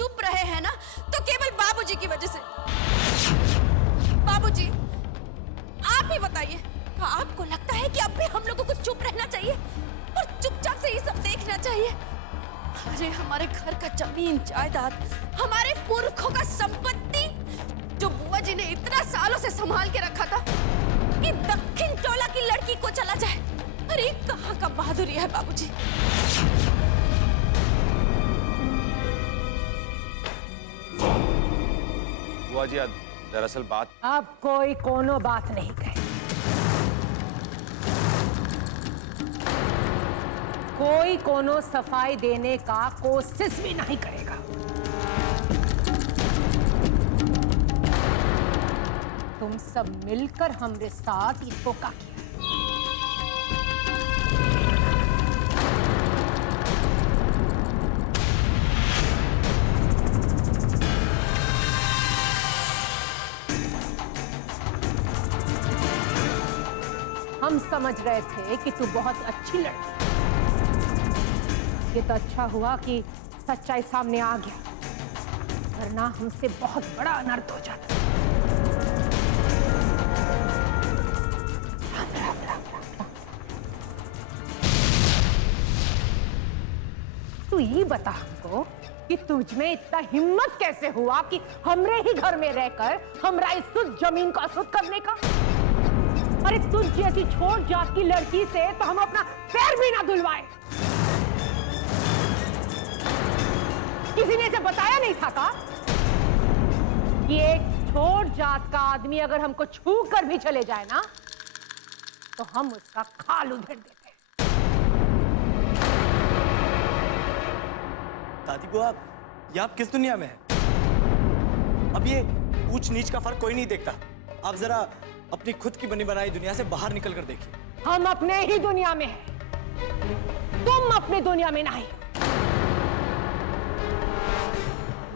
चुप रहे हैं ना तो केवल बाबूजी की वजह से। बाबूजी, आप ही बताइए, क्या आपको लगता है कि अब भी हम लोगों को चुप रहना चाहिए और चुपचाप से ये सब देखना चाहिए? अरे हमारे घर का जमीन जायदाद, हमारे पुरखों का संपत्ति जो बुआ जी ने इतना सालों से संभाल के रखा था, ये दक्षिण टोला की लड़की को चला जाए। अरे कहाँ का बहादुरी है बाबूजी। बुआ जी, दरअसल बात अब कोई कोनो बात नहीं कहे, कोई कोनो सफाई देने का कोशिश भी नहीं करेगा। तुम सब मिलकर हमरे साथ ये धोखा किया। हम समझ रहे थे कि तू बहुत अच्छी लड़की है। ये तो अच्छा हुआ कि सच्चाई सामने आ गया, वरना हमसे बहुत बड़ा अनर्थ हो जाता। राम राम राम राम राम। तू ये बता हमको कि तुझ में इतना हिम्मत कैसे हुआ कि हमरे ही घर में रहकर हमरा इस शुद्ध जमीन को अशुद्ध करने का? अरे तुझ जैसी छोट जात की लड़की से तो हम अपना पैर भी ना धुलवाए। किसी ने इसे बताया नहीं था का कि एक छोट जात का आदमी अगर हमको छू कर भी चले जाए ना तो हम उसका खाल उधेड़ देते हैं। दादी बुआ, ये आप किस दुनिया में हैं? अब ये ऊंच नीच का फर्क कोई नहीं देखता। आप जरा अपनी खुद की बनी बनाई दुनिया से बाहर निकल कर देखिए। हम अपने ही दुनिया में हैं, तुम अपने दुनिया में नहीं।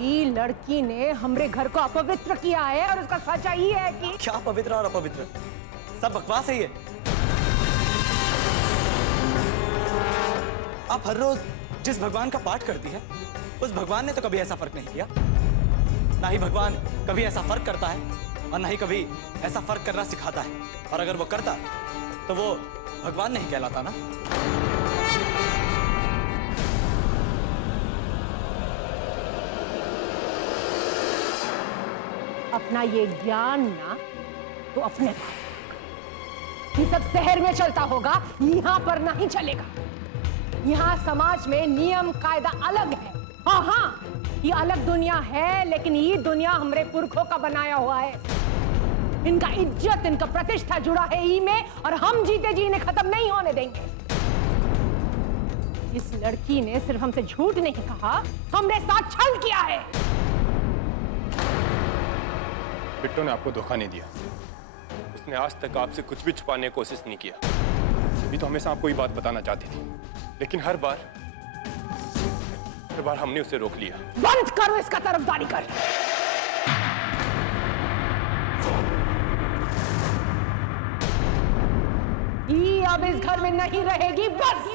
ये लड़की ने हमरे घर को अपवित्र किया है और उसका सच यही है कि क्या पवित्र और अपवित्र? सब बकवास है ये। आप हर रोज जिस भगवान का पाठ करती है उस भगवान ने तो कभी ऐसा फर्क नहीं किया। ना ही भगवान कभी ऐसा फर्क करता है और ना ही कभी ऐसा फर्क करना सिखाता है। और अगर वो करता तो वो भगवान नहीं कहलाता ना। अपना ये ज्ञान ना तो अपने पास। ये सब शहर में चलता होगा, यहाँ पर नहीं चलेगा। यहाँ समाज में नियम कायदा अलग है। हाँ हाँ, ये अलग दुनिया है, लेकिन ये दुनिया हमरे पुरखों का बनाया हुआ है। इनका इज्जत, इनका प्रतिष्ठा जुड़ा है ई में, और हम जीते जी इन्हें खत्म नहीं होने देंगे। इस लड़की ने सिर्फ हमसे झूठ नहीं कहा, हमने साथ छल किया है। बिट्टू ने आपको धोखा नहीं दिया। उसने आज तक आपसे कुछ भी छुपाने की कोशिश नहीं किया। अभी तो हमेशा आपको ये बात बताना चाहती थी, लेकिन हर बार हमने उसे रोक लिया। बंद करो इसका तरफदारी कर। ये अब इस घर में नहीं रहेगी, बस।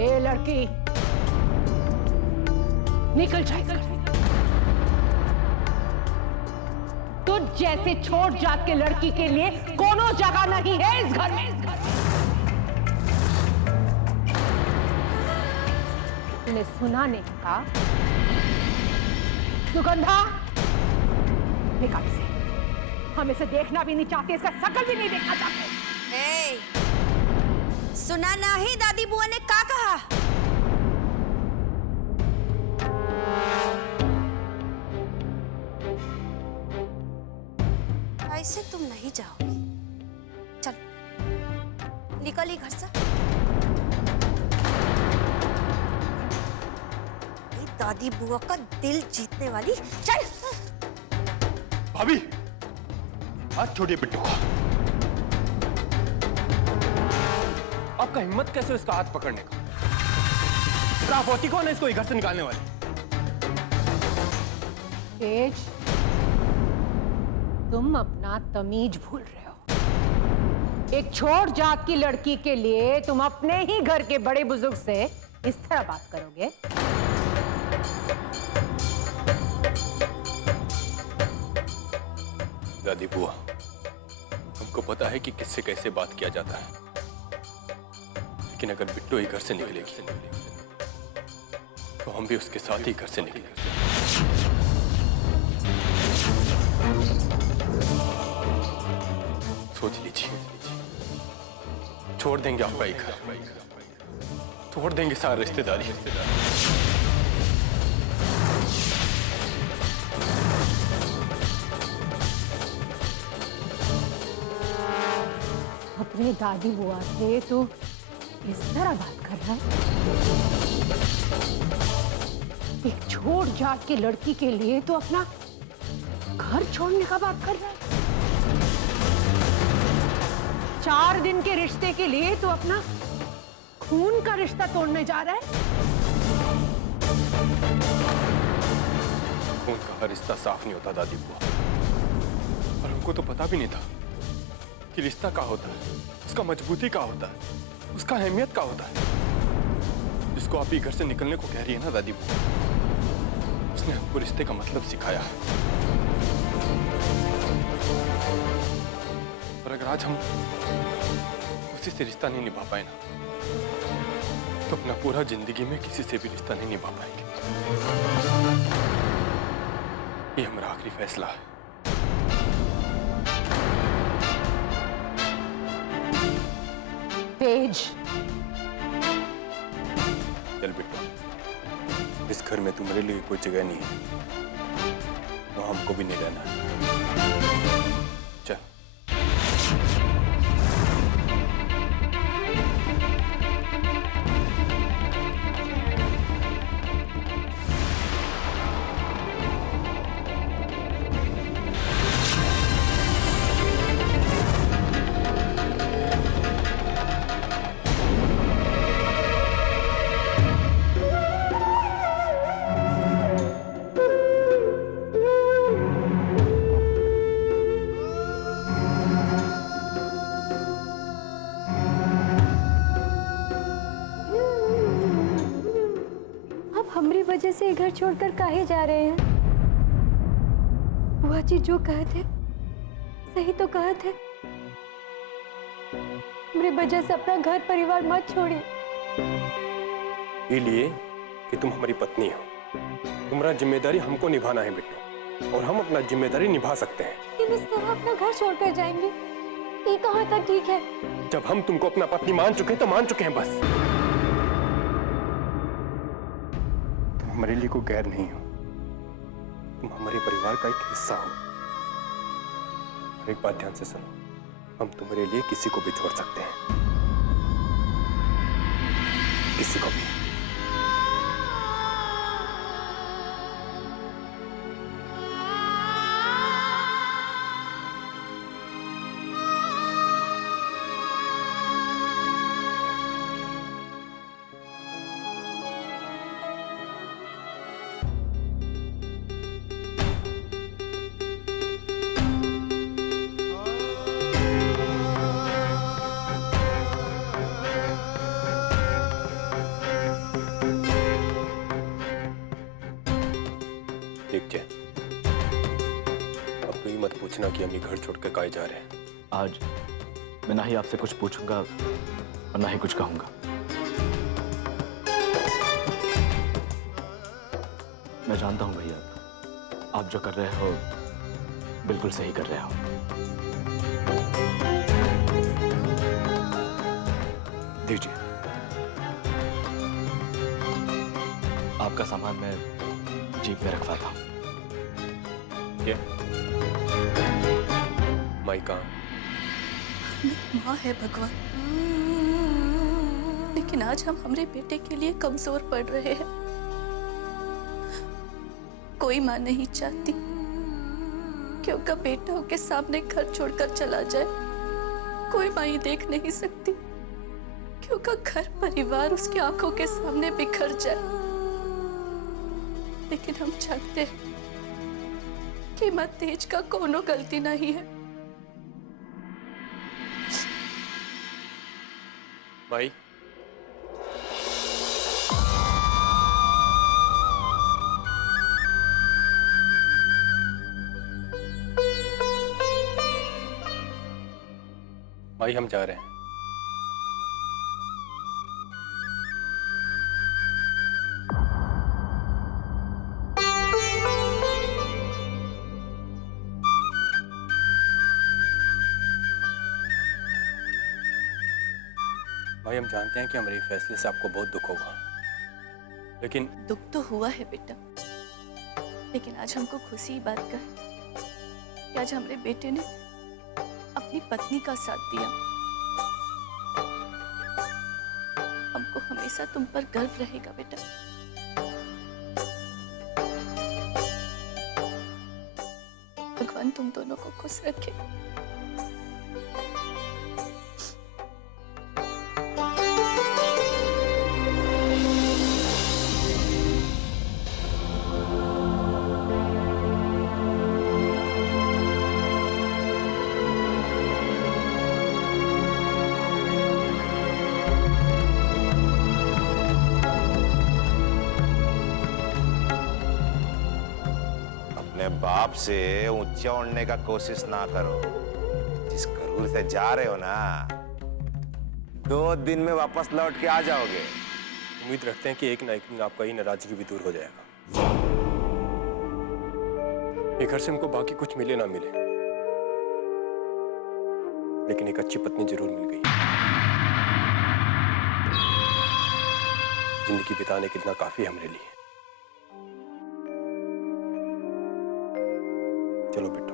ए लड़की, निकल जाए। तुझ जैसे छोट जात के लड़की के लिए कोनो जगह नहीं है इस घर में। तूने सुना नहीं का? सुगंधा, निकाल इसे। हम इसे देखना भी नहीं चाहते, इसका शकल भी नहीं देखना चाहते। सुना नहीं दादी बुआ ने क्या कहा? ऐसे तुम नहीं जाओगी। चल, निकली घर से। ये दादी बुआ का दिल जीतने वाली। चल। भाभी, हाथ छोड़िए बिट्टू का। आपका हिम्मत कैसे इसका हाथ पकड़ने का? रावती कौन है इसको घर से निकालने वाली? तेज, तुम अपना तमीज भूल रहे हो। एक छोट जात की लड़की के लिए तुम अपने ही घर के बड़े बुजुर्ग से इस तरह बात करोगे? दादी बुआ, हमको पता है कि किससे कैसे बात किया जाता है, लेकिन अगर बिट्टू ही घर से निकलेगी तो हम भी उसके साथ ही घर से निकलेंगे। सोच लीजिए, छोड़ देंगे आपका ही घर, छोड़ देंगे सारी रिश्तेदारी। अपने दादी बुआ से तो इस तरह बात कर रहा है? एक छोट जात की लड़की के लिए तो अपना घर छोड़ने का बात कर रहा है। 4 दिन के रिश्ते के लिए तो अपना खून का रिश्ता तोड़ने जा रहा है। खून का हर रिश्ता साफ नहीं होता दादी बुआ, और हमको तो पता भी नहीं था कि रिश्ता क्या होता है, उसका मजबूती क्या होता है, उसका अहमियत क्या होता है। जिसको आप ही घर से निकलने को कह रही है ना दादी बुआ, उसने हमको रिश्ते का मतलब सिखाया है। और अगर आज हम उसी से रिश्ता नहीं निभा पाए ना, तो अपना पूरा जिंदगी में किसी से भी रिश्ता नहीं निभा पाएंगे। ये हमारा आखिरी फैसला है। तेज, चल बिट्टू, इस घर में तुम्हारे लिए कोई जगह नहीं है, तो हमको भी नहीं रहना है। चल। हमारी वजह से घर छोड़कर काहे जा रहे हैं? बुआ जी जो कहे थे सही तो कहे थे। हमारी वजह से अपना घर परिवार मत छोड़िए। इसलिए कि तुम हमारी पत्नी हो, तुम्हारा जिम्मेदारी हमको निभाना है बिट्टू, और हम अपना जिम्मेदारी निभा सकते हैं। लेकिन इस तरह अपना घर छोड़कर जाएंगे, ये कहाँ तक ठीक है? जब हम तुमको अपना पत्नी मान चुके हैं तो मान चुके हैं बस। हमारे लिए कोई गैर नहीं हो, तुम हमारे परिवार का एक हिस्सा हो। और एक बात ध्यान से सुनो, हम तुम्हारे लिए किसी को भी छोड़ सकते हैं, किसी को भी। देख जय, अब तो ये मत पूछना कि हम ये घर छोड़कर कहाँ जा रहे हैं। आज मैं ना ही आपसे कुछ पूछूंगा और ना ही कुछ कहूंगा। मैं जानता हूं भैया, आप जो कर रहे हो बिल्कुल सही कर रहे हो। दीजिए, आपका सामान मैं जीप में रखवाता हूं। क्या माई कहाँ? माँ है भगवान, लेकिन आज हम हमारे बेटे के लिए कमजोर पड़ रहे हैं। कोई माँ नहीं चाहती कि उसका बेटा उसके सामने घर छोड़कर चला जाए। कोई माँ ये देख नहीं सकती कि उसका घर परिवार उसकी आंखों के सामने बिखर जाए। लेकिन हम जानते हैं कि माँ तेज का कोनो गलती नहीं है। भाई भाई हम जा रहे हैं। भाई हम जानते हैं कि हमारे फैसले से आपको बहुत दुख होगा, लेकिन दुख तो हुआ है बेटा, लेकिन आज हमको खुशी ही बात का है कि आज हमारे बेटे ने अपनी पत्नी का साथ दिया। हमको हमेशा तुम पर गर्व रहेगा बेटा। भगवान तुम दोनों को खुश रखे। बाप से ऊंचा उड़ने का कोशिश ना करो। जिस करूर से जा रहे हो ना, 2 दिन में वापस लौट के आ जाओगे। उम्मीद रखते हैं कि एक ना एक दिन आपका ही नाराजगी भी दूर हो जाएगा। ये घर से हमको बाकी कुछ मिले ना मिले, लेकिन एक अच्छी पत्नी जरूर मिल गई। जिंदगी बिताने के लिए काफी है हमारे लिए। चलो बेटा।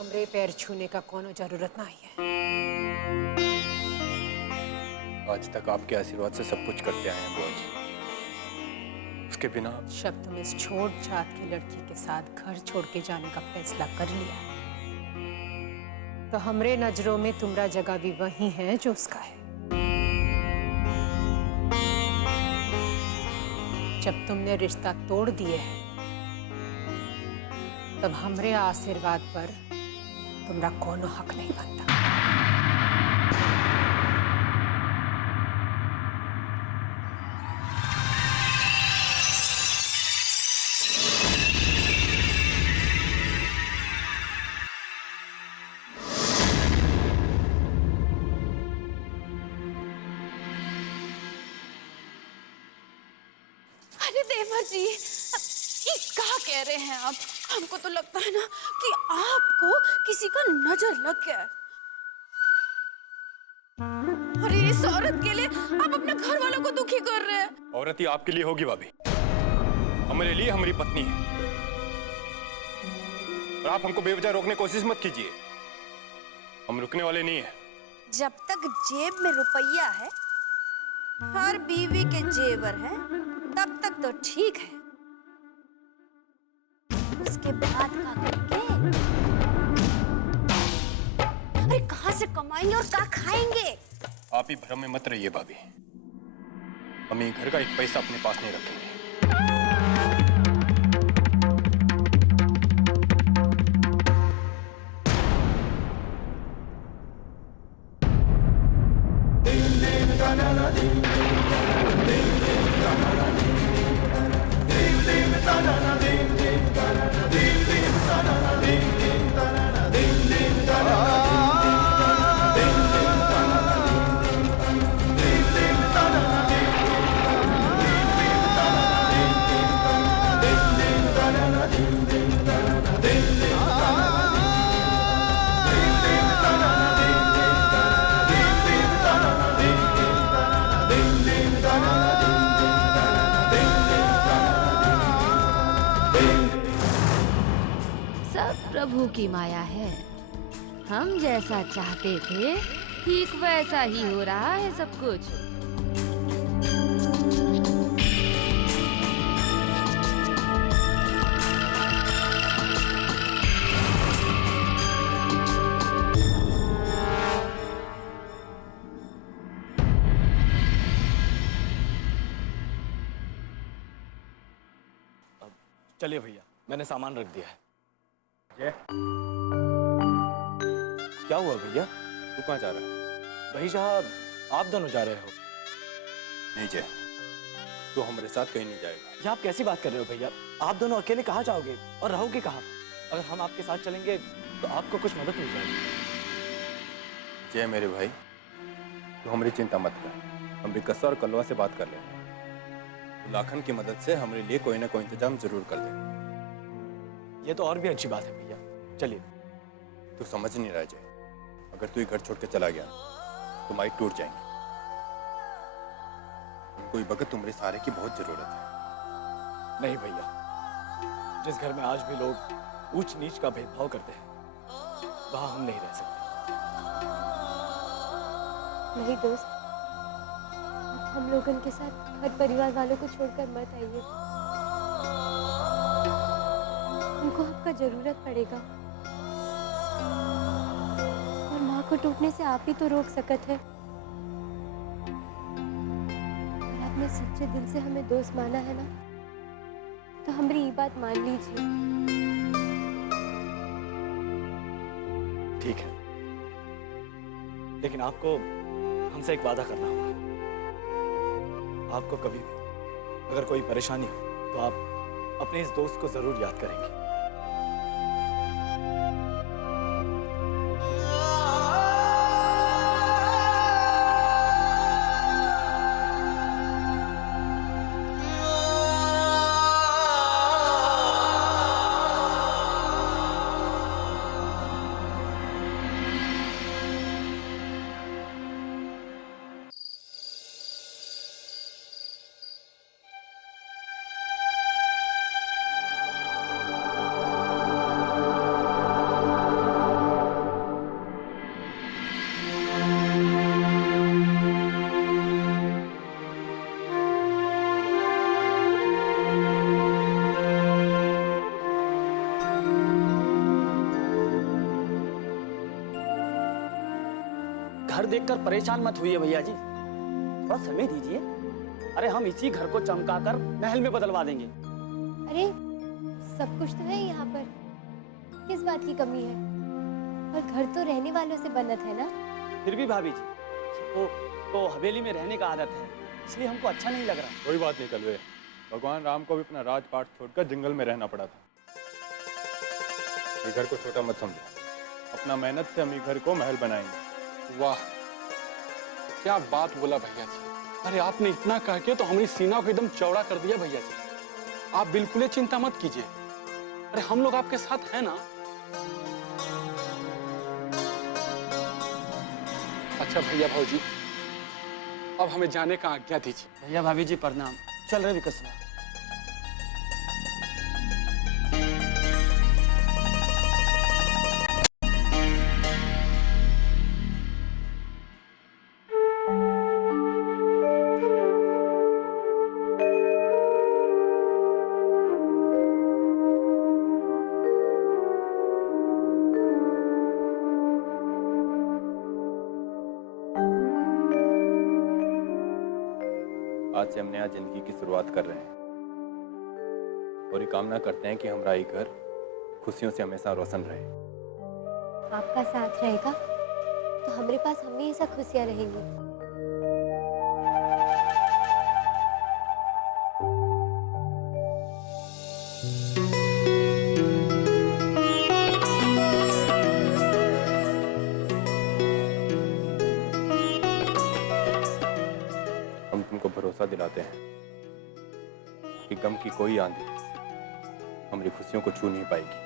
हमरे पैर छूने का कोनो जरूरत नहीं है। आज तक आपके आशीर्वाद से सब कुछ करते आए हैं बुआ जी। उसके बिना जब तुम इस छोट जात की लड़की के साथ घर छोड़ के जाने का फैसला कर लिया है, तो हमरे नजरों में तुम्हारा जगह भी वही है जो उसका है। जब तुमने रिश्ता तोड़ दिए हैं, तब हमरे आशीर्वाद पर तुम्हारा कोनो हक नहीं बनता। अरे देवा जी, ये क्या कह रहे हैं आप? हमको तो लगता है ना कि आपको किसी का नजर लग गया है। अरे इस औरत के लिए आप अपने घर वालों को दुखी कर रहे हैं। औरत ही आपके लिए होगी भाभी, हमारे लिए हमारी पत्नी है। और आप हमको बेवजह रोकने की कोशिश मत कीजिए, हम रुकने वाले नहीं है। जब तक जेब में रुपया है, हर बीवी के जेवर है, तब तक तो ठीक है। उसके बाद क्या करेंगे? अरे कहाँ से कमाएंगे और क्या खाएंगे? आप ही भ्रम में मत रहिए भाभी, हम ये घर का एक पैसा अपने पास नहीं रखेंगे। सब प्रभु की माया है। हम जैसा चाहते थे ठीक वैसा ही हो रहा है सब कुछ। चलिए भैया, मैंने सामान रख दिया है। क्या हुआ भैया? तू कहाँ जा रहा है? वही जहाँ आप दोनों जा रहे हो। नहीं जय, तू हमारे साथ कहीं नहीं जाएगा। ये आप कैसी बात कर रहे हो भैया? आप दोनों अकेले कहाँ जाओगे और रहोगे कहाँ? अगर हम आपके साथ चलेंगे तो आपको कुछ मदद मिल जाएगी। जय मेरे भाई, तू हमारी चिंता मत कर। हम विकस और कलवा से बात कर लेंगे। लाखन की मदद से हमारे लिए कोई ना कोई इंतजाम जरूर कर देंगे। ये तो और भी अच्छी बात है भैया। चलिए। तू समझ नहीं रहा जय, अगर तू ये घर छोड़ के चला गया तो माइक टूट जाएंगे। कोई वक्त तुम्हारे सहारे की बहुत जरूरत है। नहीं भैया, जिस घर में आज भी लोग ऊंच नीच का भेदभाव करते हैं वहां हम नहीं रह सकते। नहीं दोस्त, हम लोगों के साथ घर परिवार वालों को छोड़कर मत आइए। उनको आपका जरूरत पड़ेगा और माँ को टूटने से आप ही तो रोक सकते हैं। और आपने सच्चे दिल से हमें दोस्त माना है ना, तो हमारी ये बात मान लीजिए। ठीक है, लेकिन आपको हमसे एक वादा करना होगा। आपको कभी भी अगर कोई परेशानी हो तो आप अपने इस दोस्त को जरूर याद करेंगे। घर देखकर परेशान मत हुइए भैया जी, थोड़ा समय दीजिए। अरे हम इसी घर को चमकाकर महल में बदलवा देंगे। अरे सब कुछ तो है यहाँ पर, किस बात की कमी है? और घर तो रहने वालों से बनत है ना। फिर भी भाभी जी, तो हवेली में रहने का आदत है, इसलिए हमको अच्छा नहीं लग रहा। कोई बात नहीं कलवे, भगवान राम को भी अपना राजपाट छोड़कर जंगल में रहना पड़ा था। ये घर को छोटा मत समझो, अपना मेहनत से हम ये घर को महल बनाएंगे। वाह, क्या बात बोला भैया जी। अरे आपने इतना कह के तो हमारी सीना को एकदम चौड़ा कर दिया भैया जी। आप बिल्कुल चिंता मत कीजिए, अरे हम लोग आपके साथ हैं ना। अच्छा भैया भाऊजी, अब हमें जाने का आज्ञा दीजिए। भैया भाभी जी प्रणाम। चल रहे विकस। आज से हम नया जिंदगी की शुरुआत कर रहे हैं और ये कामना करते हैं कि हमारा ये घर खुशियों से हमेशा रोशन रहे। आपका साथ रहेगा तो हमारे पास हमेशा खुशियाँ रहेंगी। हम तुमको भरोसा दिलाते हैं कि गम की कोई आंधी हमारी खुशियों को छू नहीं पाएगी।